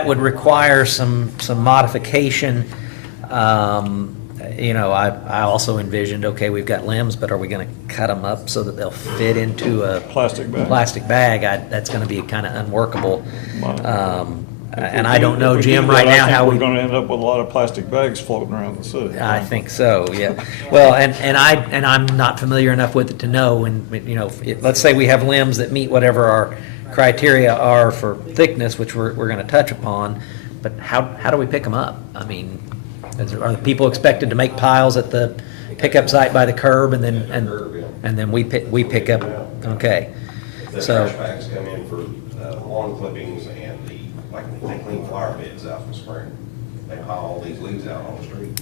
that would require some modification. You know, I also envisioned, okay, we've got limbs, but are we gonna cut them up so that they'll fit into a Plastic bag. plastic bag? That's gonna be kind of unworkable. Wow. And I don't know, If we do Jim, that, right now I think how we're we. gonna end up with a lot of plastic bags floating around the city. I think so, yeah. Well, and I'm not familiar enough with it to know, and, you know, let's say we have limbs that meet whatever our criteria are for thickness, which we're gonna touch upon, but how do we pick them up? I mean, are the people expected to make piles at the pickup site by the curb and then we pick up, okay? The So, trash bags come in for lawn clippings and they clean flower beds out in the spring. They pile all these leaves out on the street.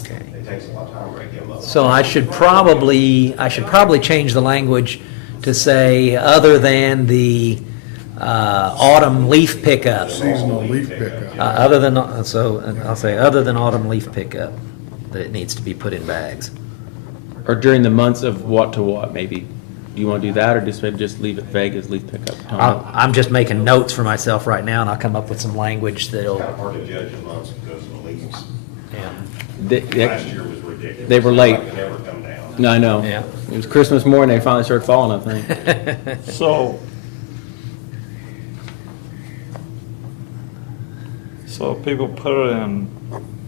okay. It takes a lot of time to break them up. So I should probably change the language to say, other than the autumn leaf pickup. Seasonal leaf pickup. Other than, so I'll say, other than autumn leaf pickup, that it needs to be put in bags. Or during the months of what to what, maybe? Do you want to do that, or just maybe just leave it vague as leaf pickup? Tom? I'm just making notes for myself right now, and I'll come up with some language that'll, It's kind of hard to judge in months because of the leaves. yeah. Last year was ridiculous. They were late. It never come down. No, I know. Yeah. It was Christmas morning, they finally started falling, I think. So if people put it in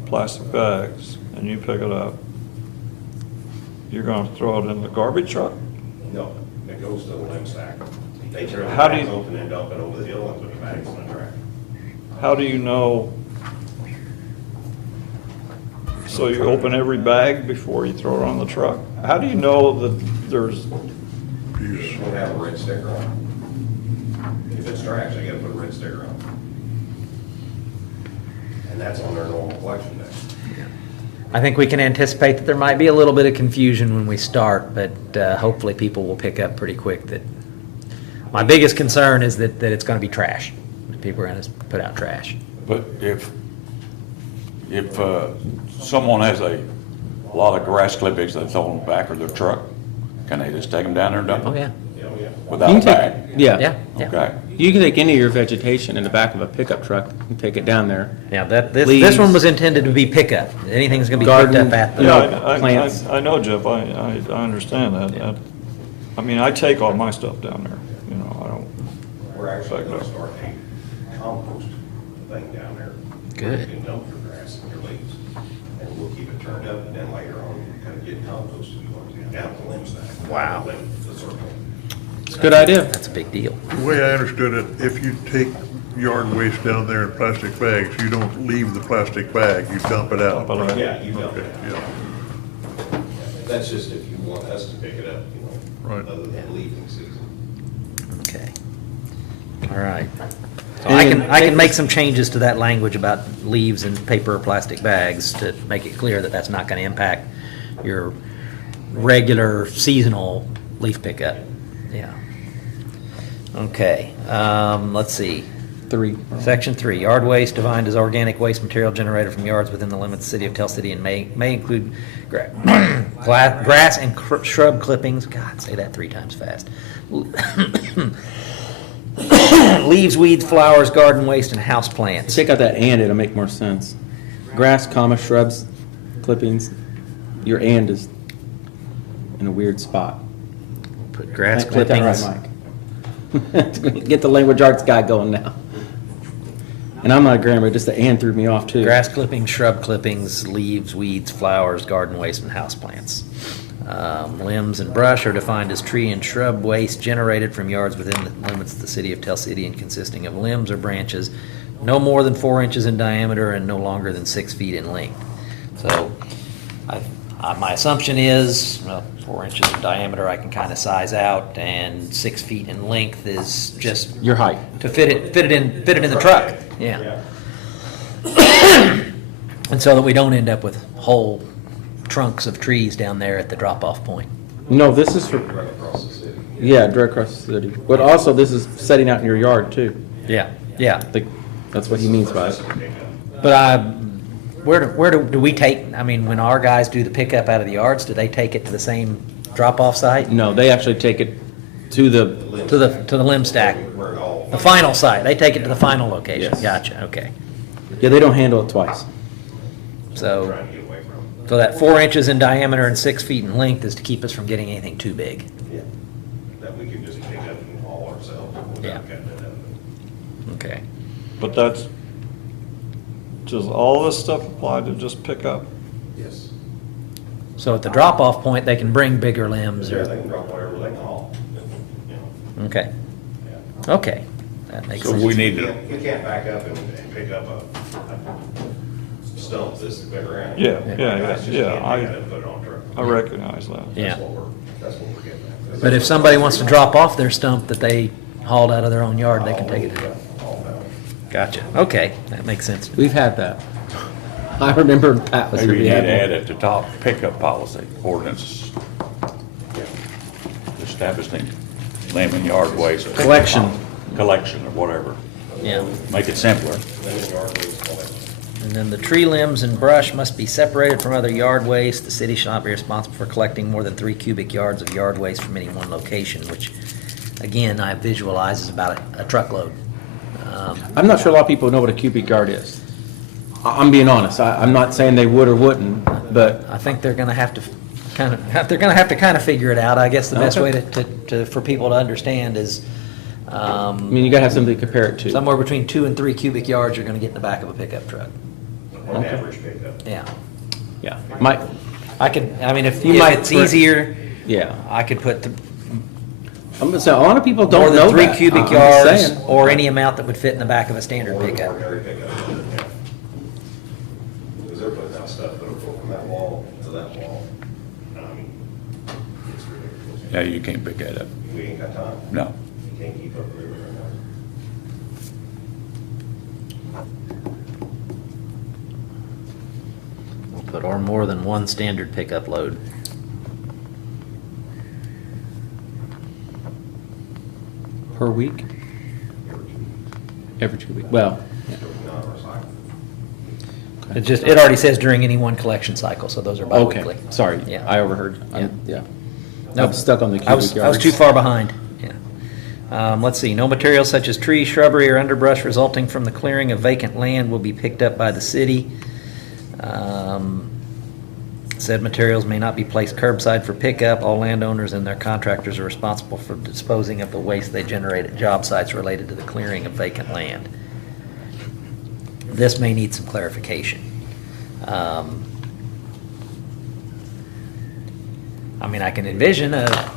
plastic bags and you pick it up, you're gonna throw it in the garbage truck? No, it goes to the limb stack. They turn the How do bags you- open and dump it over the hill and put the bags in the track. How do you know? So you open every bag before you throw it on the truck? How do you know that there's, It will have a red sticker on it. If it's trash, they gotta put a red sticker on it. And that's on their normal collection day. I think we can anticipate that there might be a little bit of confusion when we start, but hopefully people will pick up pretty quick that, my biggest concern is that it's gonna be trash. People are gonna put out trash. But if someone has a lot of grass clippings that's on the back of their truck, can they just take them down there and dump Oh, them? yeah. Without You a can bag? take, yeah. Yeah. Okay. You can take any of your vegetation in the back of a pickup truck and take it down there. Yeah, this Leaves. one was intended to be pickup. Anything's gonna be picked Garden. up at the. You know, yeah, plants. I know, Jeff, I understand that. I mean, I take all my stuff down there, you know, I don't. We're actually gonna start a compost thing down there. Good. You can dump your grass and your leaves, and we'll keep it turned up, and then later on, kind of get composted down the limb stack. Wow. The circle. It's a good idea. That's a big deal. The way I understood it, if you take yard waste down there in plastic bags, you don't leave the plastic bag, you dump it out. Dump it out. Yeah, you dump Okay, it. yeah. That's just if you want us to pick it up, you know, Right. other than leaving season. Okay. All right. So And I can make some changes to that language about leaves and paper or plastic bags to make it clear that that's not gonna impact your regular seasonal leaf pickup. Yeah. Okay, let's see. 3. Section 3, yard waste defined as organic waste material generated from yards within the limits of the city of Tell City and may include grass and shrub clippings, God, say that 3 times fast. Leaves, weeds, flowers, garden waste, and house plants. Take out that "and," it'll make more sense. Grass, comma, shrubs, clippings, your "and" is in a weird spot. Put grass Get that clippings. right, Mike. Get the language arts guy going now. And I'm not a grammar, just the "and" threw me off too. Grass clippings, shrub clippings, leaves, weeds, flowers, garden waste, and house plants. Limbs and brush are defined as tree and shrub waste generated from yards within the limits of the city of Tell City and consisting of limbs or branches no more than 4 inches in diameter and no longer than 6 feet in length. So my assumption is, 4 inches in diameter I can kind of size out, and 6 feet in length is just Your height. to fit it in the truck. Yeah. And so that we don't end up with whole trunks of trees down there at the drop-off point. No, this is for, Right across the city. yeah, direct across the city. But also, this is setting out in your yard too. Yeah, yeah. I think that's what he means by it. But where do we take, I mean, when our guys do the pickup out of the yards, do they take it to the same drop-off site? No, they actually take it to the, To the limb stack? Where it all The final site, they take it to the final location. Yes. Gotcha, okay. Yeah, they don't handle it twice. So, Trying to get away from it. so that 4 inches in diameter and 6 feet in length is to keep us from getting anything too big. Yeah. That we can just pick up and haul ourselves Yeah. without cutting it up. Okay. But that's, does all this stuff apply to just pick up? Yes. So at the drop-off point, they can bring bigger limbs Yeah, or, they can drop whatever they can haul, you know. okay, Yeah. okay. That makes So sense. we need to, We can't back up and pick up a stump this big around. Yeah, yeah, Guys just yeah, can't I- pick it up and put it on a truck. I recognize that. Yeah. That's what we're getting at. But if somebody wants to drop off their stump that they hauled out of their own yard, they can take it. All that. Gotcha, okay, that makes sense. We've had that. I remember Pat was here. maybe we you need had to one. add at the top, pickup policy, ordinance, establishing limb and yard waste. Collection. Collection or whatever. Yeah. Make it simpler. Then the yard waste collection. And then the tree limbs and brush must be separated from other yard waste. The city shall not be responsible for collecting more than 3 cubic yards of yard waste from any one location, which, again, I visualize as about a truckload. I'm not sure a lot of people know what a cubic yard is. I'm being honest. I'm not saying they would or wouldn't, but I think they're gonna have to kind of figure it out. I guess the best way Okay. for people to understand is, I mean, you gotta have something to compare it to. somewhere between 2 and 3 cubic yards you're gonna get in the back of a pickup truck. On average pickup. Yeah. Yeah, might, I mean, if You might it's print- easier, yeah. I could put I'm gonna say, a lot of people more don't know than 3 that. cubic I'm just yards saying. or any amount that would fit in the back of a standard Or pickup. ordinary pickup, yeah. Because they're putting out stuff that'll go from that wall to that wall. I mean, it's ridiculous. Yeah, you can't pick that up. We ain't got time. No. You can't keep up with it right now. We'll put or more than one standard pickup load. Per week? Every 2 weeks. Well, yeah. Not recyclable. It already says during any one collection cycle, so those are Okay, bi-weekly. sorry, Yeah. I overheard. Yeah. Yeah. Nope. I'm stuck on the I was cubic yards. too far behind, yeah. Let's see, no materials such as trees, shrubbery, or underbrush resulting from the clearing of vacant land will be picked up by the city. Said materials may not be placed curbside for pickup. All landowners and their contractors are responsible for disposing of the waste they generate at job sites related to the clearing of vacant land. This may need some clarification. I mean, I can envision a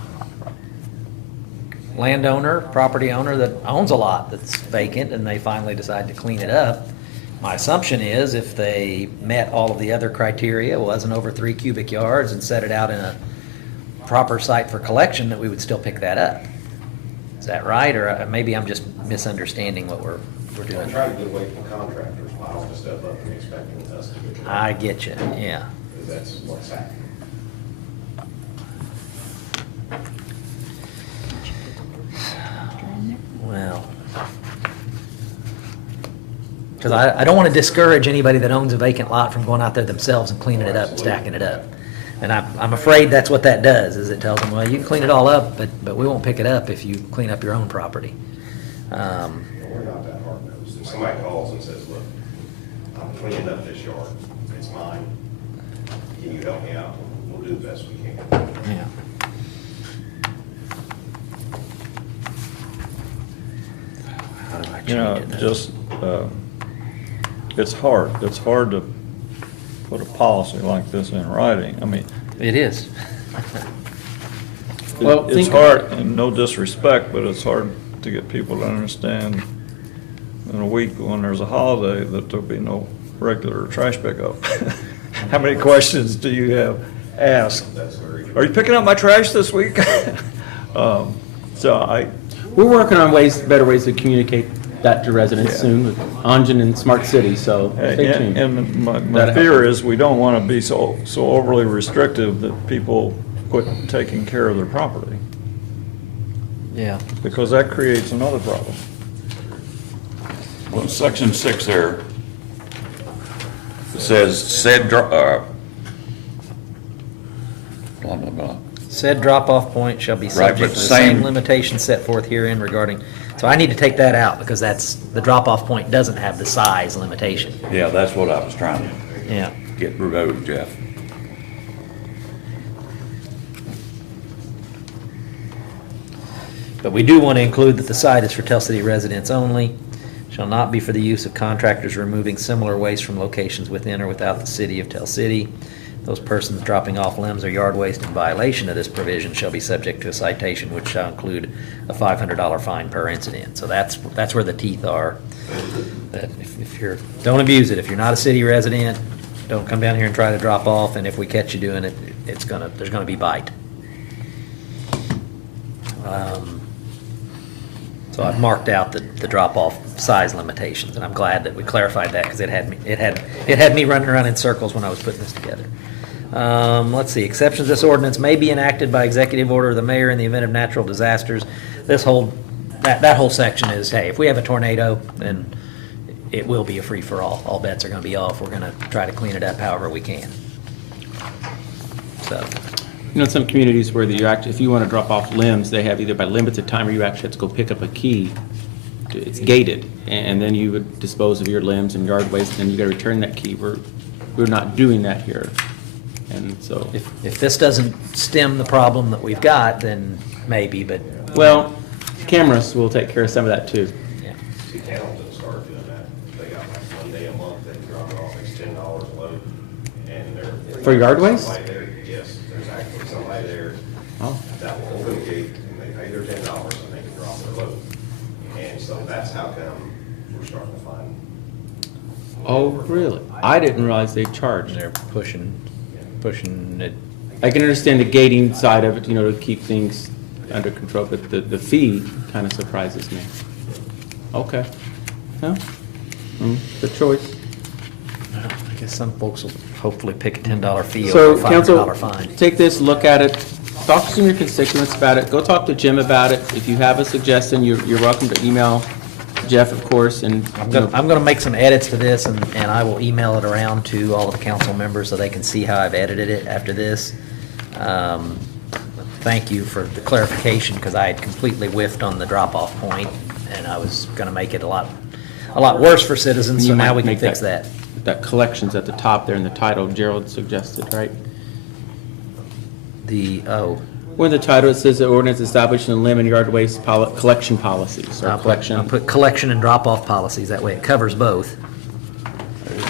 landowner, property owner that owns a lot that's vacant and they finally decide to clean it up. My assumption is if they met all of the other criteria, wasn't over 3 cubic yards and set it out in a proper site for collection, that we would still pick that up. Is that right? Or maybe I'm just misunderstanding what we're We're doing. trying to get away from contractors piling stuff up and expecting us to get it. I get you, yeah. Because that's what's happening. Well, because I don't want to discourage anybody that owns a vacant lot from going out there themselves and cleaning it up and stacking it up. And I'm afraid that's what that does, is it tells them, well, you can clean it all up, but we won't pick it up if you clean up your own property. We're not that hard nosed. If somebody calls and says, look, I'm cleaning up this yard, it's mine, can you help me out? We'll do the best we can. Yeah. How do I You know, change it? just, it's hard to put a policy like this in writing. I mean, It is. Well, it's think- hard, and no disrespect, but it's hard to get people to understand in a week when there's a holiday that there'll be no regular trash pickup. How many questions do you have asked? That's very true. Are you picking up my trash this week? So We're working on better ways to communicate that to residents Yeah. soon with Anjan and Smart City, so stay tuned. and my That'll fear help. is we don't want to be so overly restrictive that people quit taking care of their property, Yeah. because that creates another problem. Well, section 6 there, it says said, blah, blah, blah. Said drop-off point shall be Right, subject but to the same same- limitations set forth herein regarding So I need to take that out because that's, the drop-off point doesn't have the size limitation. Yeah, that's what I was trying to Yeah. get removed, Jeff. But we do want to include that the site is for Tell City residents only, shall not be for the use of contractors removing similar waste from locations within or without the city of Tell City. Those persons dropping off limbs or yard waste in violation of this provision shall be subject to a citation, which shall include a $500 fine per incident. So that's where the teeth are. That if you're, don't abuse it. If you're not a city resident, don't come down here and try to drop off, and if we catch you doing it, there's gonna be bite. So I've marked out the drop-off size limitations, and I'm glad that we clarified that, because it had me running around in circles when I was putting this together. Let's see, exceptions to this ordinance may be enacted by executive order of the mayor in the event of natural disasters. That whole section is, hey, if we have a tornado, then it will be a free-for-all. All bets are gonna be off. We're gonna try to clean it up however we can. So, You know, in some communities where if you want to drop off limbs, they have either by limited time or you actually have to go pick up a key. It's gated, and then you would dispose of your limbs and yard waste, and then you got to return that key. We're not doing that here, and so. if this doesn't stem the problem that we've got, then maybe, but. Well, cameras will take care of some of that too. Yeah. See, Hamilton started doing that. They got like 1 day a month, they drop it off, it's $10 a load, and they're. For yard waste? Somebody there, yes, there's actually somebody there Oh. that will open the gate, and they pay their $10, and they can drop their load. And so that's how come we're starting to find. Oh, really? I didn't realize they charged. They're pushing it. I can understand the gating side of it, you know, to keep things under control, but the fee kind of surprises me. Okay. Well, good choice. I guess some folks will hopefully pick a $10 fee So, over a council, $500 fine. take this, look at it, talk to some of your constituents about it, go talk to Jim about it. If you have a suggestion, you're welcome to email Jeff, of course, and. I'm gonna make some edits to this, and I will email it around to all of the council members so they can see how I've edited it after this. Thank you for the clarification, because I had completely whiffed on the drop-off point, and I was gonna make it a lot worse for citizens, so You now might we can make fix that. That collections at the top there in the title, Gerald suggested, right? Where the title, it says the ordinance establishing the limb and yard waste collection policies, or I'll collection. put collection and drop-off policies, that way it covers both.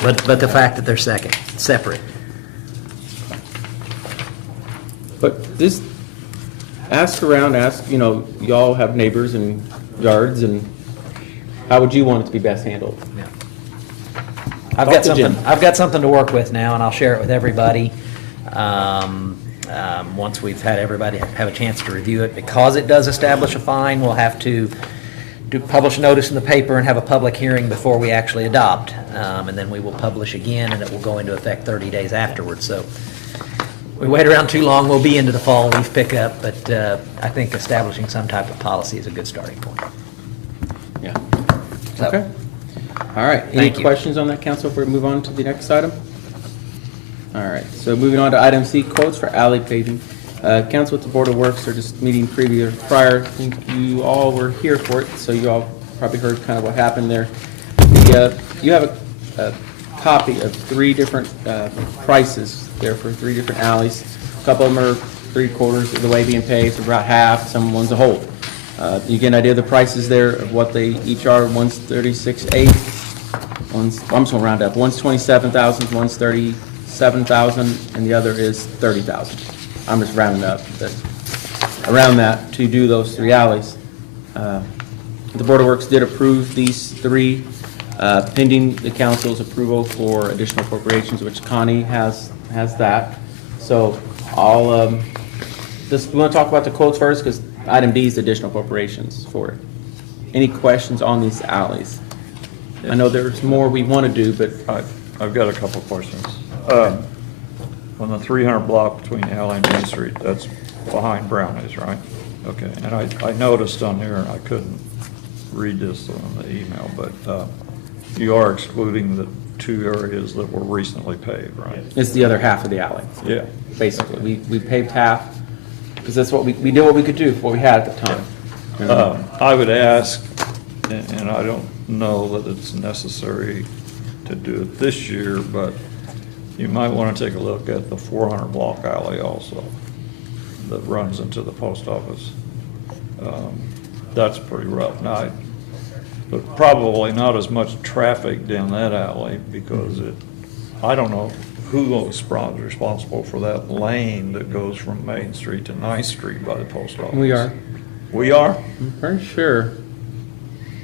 But the fact that they're separate. But this, ask around, y'all have neighbors and yards, and how would you want it to be best handled? Yeah. Talk to Jim. I've got something to work with now, and I'll share it with everybody. Once we've had everybody have a chance to review it, because it does establish a fine, we'll have to publish a notice in the paper and have a public hearing before we actually adopt. And then we will publish again, and it will go into effect 30 days afterwards. So we wait around too long, we'll be into the fall leaf pickup, but I think establishing some type of policy is a good starting point. Yeah. So- Okay. All right. Any Thank you. questions on that, council, before we move on to the next item? All right, so moving on to item C, quotes for alley paving. Council with the Board of Works are just meeting prior. I think you all were here for it, so you all probably heard kind of what happened there. You have a copy of 3 different prices there for 3 different alleys. A couple of them are 3/4 of the way being paved, about half, some one's a whole. You get an idea of the prices there of what they each are. One's 36.8. I'm just gonna round up. One's 27,000, one's 37,000, and the other is 30,000. I'm just rounding up, but around that to do those 3 alleys. The Board of Works did approve these 3, pending the council's approval for additional appropriations, which Connie has that. So I'll just, we want to talk about the quotes first, because item D is additional appropriations for it. Any questions on these alleys? I know there's more we want to do, but I've got a couple questions. On the 300 block between Alley and Main Street, that's behind Brownies, right? Okay, and I noticed on there, and I couldn't read this on the email, but you are excluding the 2 areas that were recently paved, right? it's the other half of the alley. Yeah. Basically, we paved half, because that's what we did what we could do, what we had at the time. I would ask and I don't know that it's necessary to do it this year, but you might want to take a look at the 400 block alley also that runs into the post office. That's pretty rough night, but probably not as much traffic down that alley because I don't know who is responsible for that lane that goes from Main Street to 9th Street by the post office. We are. We are? I'm pretty sure.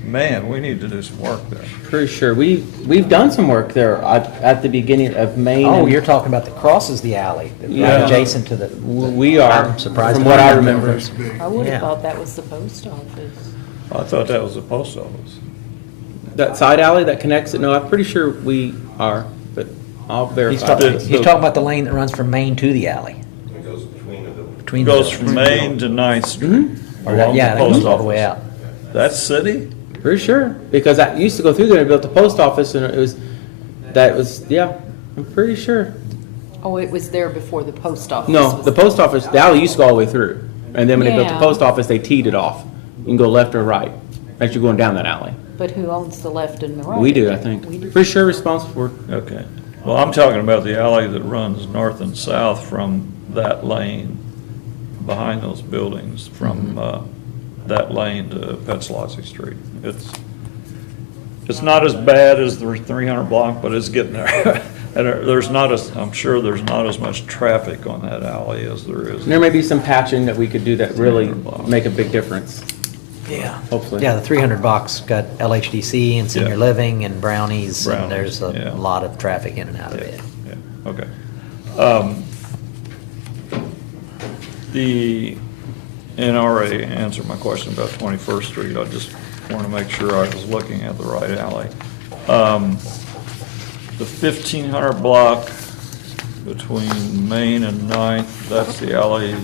Man, we need to do some work there. Pretty sure. We've done some work there at the beginning of Main. Oh, and- you're talking about that crosses the alley, right Yeah. adjacent to the. We are, I'm surprised. from what I remember. I would Yeah. have thought that was the post office. I thought that was the post office. That side alley that connects it, no, I'm pretty sure we are, but I'll He's verify. talking about the lane that runs from Main to the alley. It goes between the buildings. Between It the goes buildings. from Main to 9th Street. Or that- along Yeah, the that goes post all the way office. out. That's city? Pretty sure, because I used to go through there and built the post office and yeah, I'm pretty sure. Oh, it was there before the post office. No, was the post office, the alley used to go all the way through. And then when they built the Yeah. post office, they teed it off. You can go left or right as you're going down that alley. But who owns the left and the right? We do, I think. We do. Pretty sure responsible for, Okay. Well, I'm talking about the alley that runs north and south from that lane, behind those buildings, from that lane to Petzlozzi Street. It's not as bad as the 300 block, but it's getting there. And I'm sure there's not as much traffic on that alley as there is. there may be some patching that we could do that really make a big difference. Yeah. Hopefully. Yeah, the 300 box got LHDC and senior Yeah. living and Brownies, and Brownies, there's yeah. a lot of traffic in and out of it. Yeah, okay. The NRA answered my question about 21st Street. I just want to make sure I was looking at the right alley. The 1500 block between Main and 9th, that's the alley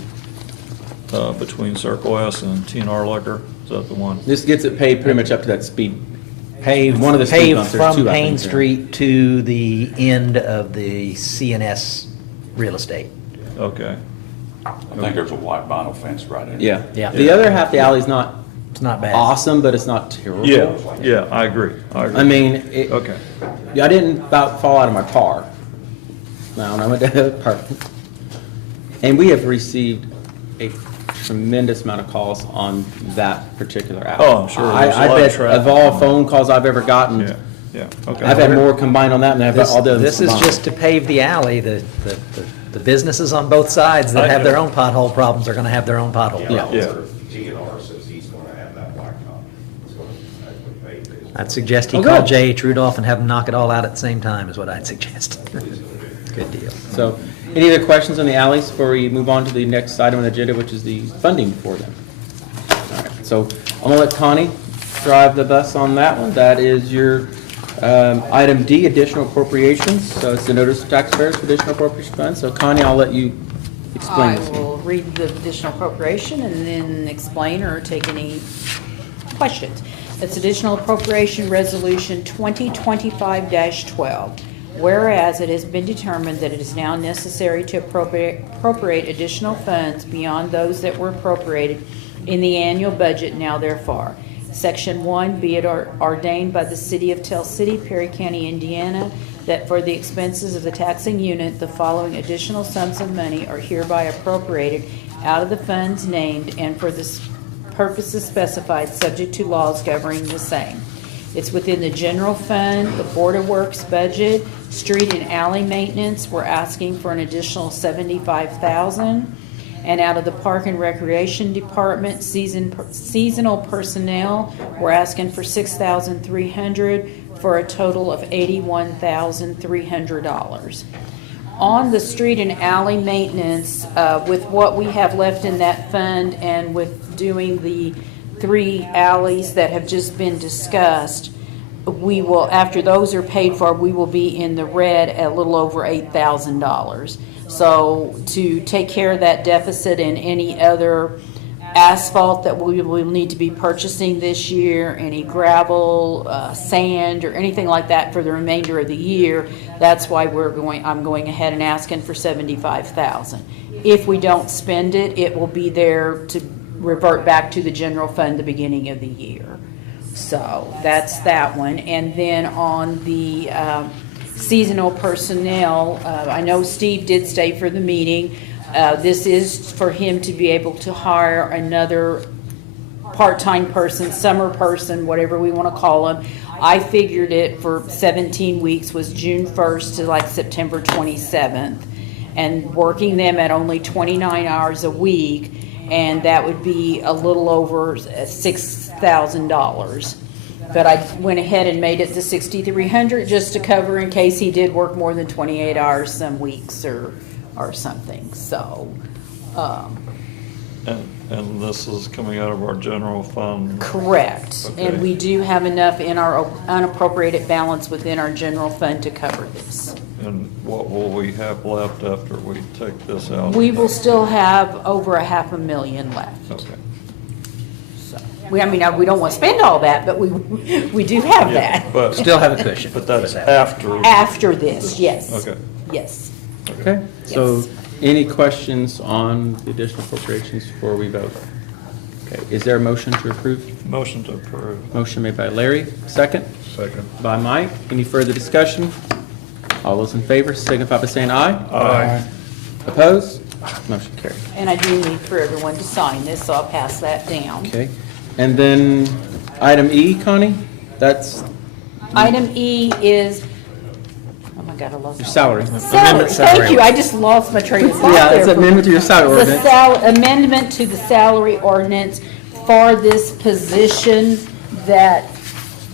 between Circle S and TNR Liquor. Is that the one? This gets it paved pretty much up to that speed. Paved, One of the speed paved bumps, there's from two, I Payne think, there. Street to the end of the CNS real estate. Okay. I think there's a white vinyl fence right in. Yeah. Yeah. The other half of the alley's not It's not bad. awesome, but it's not terrible. Yeah, I agree. I mean, Okay. I didn't about fall out of my car. No, I went to the park. And we have received a tremendous amount of calls on that particular alley. Oh, I'm sure there's a I lot of bet traffic. of all phone calls I've ever gotten, Yeah, okay. I've had more combined on that than I've had This, all the others this is combined. just to pave the alley. The businesses on both sides that I have know. their own pothole problems are gonna have their own pothole Yeah. problems. GNR says he's gonna have that blacktop. It's gonna actually pave it. I'd suggest he Oh, call good. J.H. Rudolph and have them knock it all out at the same time is what I'd suggest. Good deal. So, any other questions on the alleys before we move on to the next item on the agenda, which is the funding for them? All right, so I'm gonna let Connie drive the bus on that one. That is your item D, additional appropriations. So it's the notice of taxpayers for additional appropriation funds. So Connie, I'll let you explain I this. will read the additional appropriation and then explain or take any questions. It's additional appropriation resolution 2025-12. Whereas it has been determined that it is now necessary to appropriate additional funds beyond those that were appropriated in the annual budget, now therefore. Section 1, be it ordained by the City of Tell City, Perry County, Indiana, that for the expenses of the taxing unit, the following additional sums of money are hereby appropriated out of the funds named and for the purposes specified, subject to laws governing the same. It's within the general fund, the Board of Works budget, street and alley maintenance, we're asking for an additional $75,000. And out of the Park and Recreation Department, seasonal personnel, we're asking for $6,300 for a total of $81,300. On the street and alley maintenance, with what we have left in that fund and with doing the 3 alleys that have just been discussed, we will, after those are paid for, we will be in the red at a little over $8,000. So to take care of that deficit and any other asphalt that we will need to be purchasing this year, any gravel, sand, or anything like that for the remainder of the year, that's why I'm going ahead and asking for $75,000. If we don't spend it, it will be there to revert back to the general fund the beginning of the year. So that's that one. And then on the seasonal personnel, I know Steve did stay for the meeting. This is for him to be able to hire another part-time person, summer person, whatever we want to call them. I figured it for 17 weeks was June 1st to like September 27th, and working them at only 29 hours a week, and that would be a little over $6,000. But I went ahead and made it to 6,300 just to cover in case he did work more than 28 hours some weeks or something, so. And this is coming out of our general fund? Correct. Okay. And we do have enough in our unappropriated balance within our general fund to cover this. And what will we have left after we take this out? We will still have over $500,000 left. Okay. So, we don't want to spend all that, but we do have Yeah, that. but, Still have a cushion. but that's for that. after. After this, yes. Okay. Yes. Okay, so Yes. any questions on the additional appropriations before we vote? Okay, is there a motion to approve? Motion to approve. Motion made by Larry, second Second. by Mike. Any further discussion? All those in favor signify by saying aye. Aye. Opposed? Motion carried. And I do need for everyone to sign this, so I'll pass that down. Okay, and then item E, Connie, that's Item E is, oh my God, I lost your my salary. salary. Thank you, I just lost my train of thought Yeah, there it's for- amendment to your salary The ordinance. amendment to the salary ordinance for this position that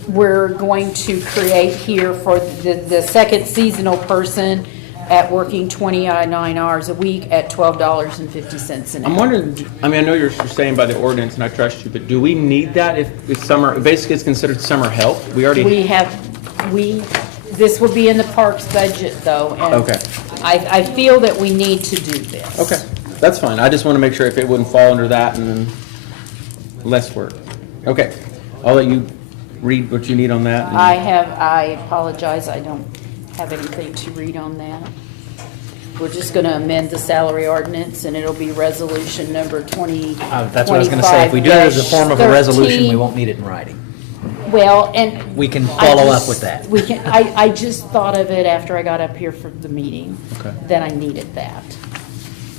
we're going to create here for the second seasonal person at working 29 hours a week at $12.50 an hour. I'm wondering, I mean, I know you're saying by the ordinance, and I trust you, but do we need that if summer, basically it's considered summer help? We already. This will be in the parks budget though. And Okay. I feel that we need to do this. Okay, that's fine. I just want to make sure if it wouldn't fall under that and then less work. Okay, I'll let you read what you need on that. and- I apologize, I don't have anything to read on that. We're just gonna amend the salary ordinance, and it'll be resolution number 20. That's what I was gonna say. If we do it as a form of a resolution, we won't need it in writing. Well, and. We can I follow up just- with that. We can, I just thought of it after I got up here for the meeting. Okay. That I needed that.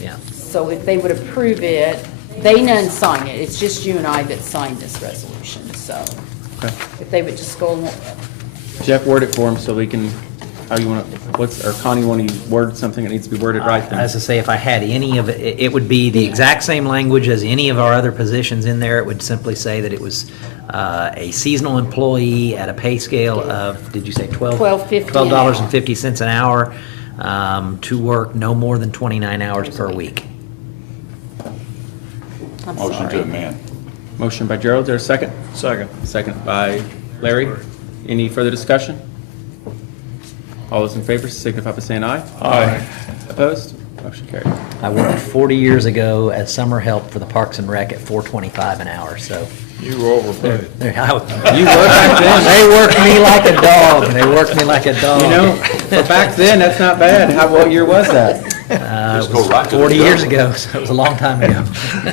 Yeah. So if they would approve it, they none sign it, it's just you and I that signed this resolution, so. Okay. If they would just go, Jeff, word it for him so we can, how you want to, or Connie, want to word something that needs to be worded right then? As I say, if I had any of it, it would be the exact same language as any of our other positions in there. It would simply say that it was a seasonal employee at a pay scale of, did you say $12.50 $12.50 an hour, to work no more than 29 hours per week. I'm Motion to sorry. amend. Motion by Gerald, is there a second? Second. Second by Larry. Any further discussion? All those in favor signify by saying aye. Aye. Opposed? Motion carried. I worked 40 years ago as summer help for the Parks and Rec at $4.25 an hour, so. You were overpaid. You You were back then. They worked me like a dog. They worked me like a dog. You know, for back then, that's not bad. What year was that? Just go right to the 40 years government. ago, so it was a long time ago.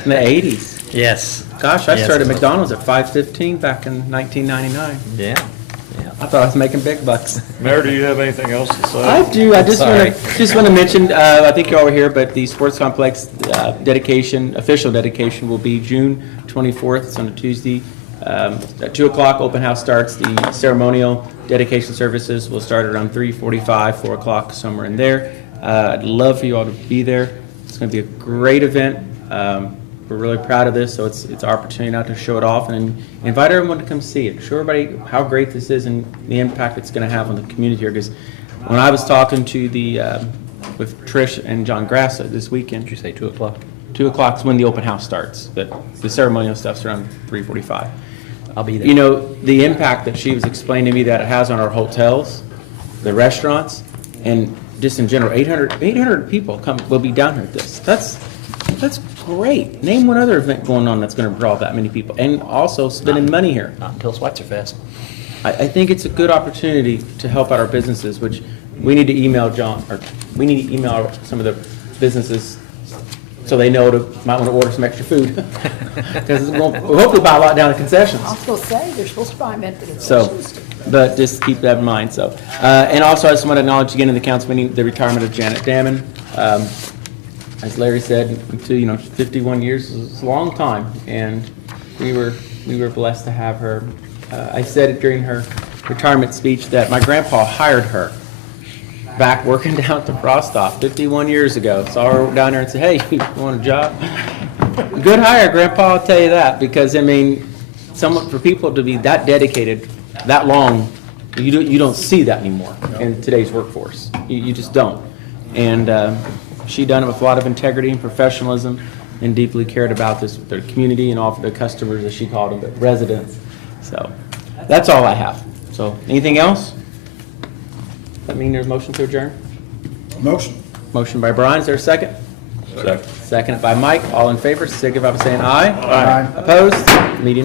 In the 80s. Yes. Gosh, I Yes, started it was. McDonald's at 5:15 back in 1999. Yeah, yeah. I thought I was making big bucks. Mayor, do you have anything else to say? I do. I just Sorry. want to mention. I think you all were here, but the sports complex official dedication, will be June 24th. It's on a Tuesday. At 2 o'clock, open house starts. The ceremonial dedication services will start around 3:45, 4 o'clock, somewhere in there. I'd love for you all to be there. It's going to be a great event. We're really proud of this, so it's our opportunity now to show it off and invite everyone to come see it. Show everybody how great this is and the impact it's going to have on the community here. Because when I was talking to with Trish and John Grassa this weekend, Did you say 2 o'clock? 2 o'clock is when the open house starts, but the ceremonial stuff's around 3:45. I'll be there. You know, the impact that she was explaining to me that it has on our hotels, the restaurants, and just in general, 800 people will be down here at this. That's great. Name one other event going on that's going to draw that many people, and also spending money here. Not until Schweitzerfest. I think it's a good opportunity to help out our businesses, which we need to email John, or we need to email some of the businesses so they know to, might want to order some extra food. Because we'll hopefully buy a lot down at concessions. I was gonna say, they're supposed to buy Methodist. So, but just keep that in mind, so. And also, I just want to acknowledge again in the council meeting, the retirement of Janet Damon. As Larry said, 51 years is a long time, and we were blessed to have her. I said it during her retirement speech that my grandpa hired her back working down at the Frost Off 51 years ago. Saw her down there and said, "Hey, you want a job?" Good hire, Grandpa, I'll tell you that, because, I mean, for people to be that dedicated that long, you don't see that anymore in today's workforce. You just don't. And she done it with a lot of integrity and professionalism, and deeply cared about the community and all of the customers, as she called them, the residents. So that's all I have. So anything else? Does that mean there's a motion to adjourn? Motion. Motion by Brian, is there a second? Second. Second by Mike. All in favor, signify by saying aye. Aye. Opposed? Meeting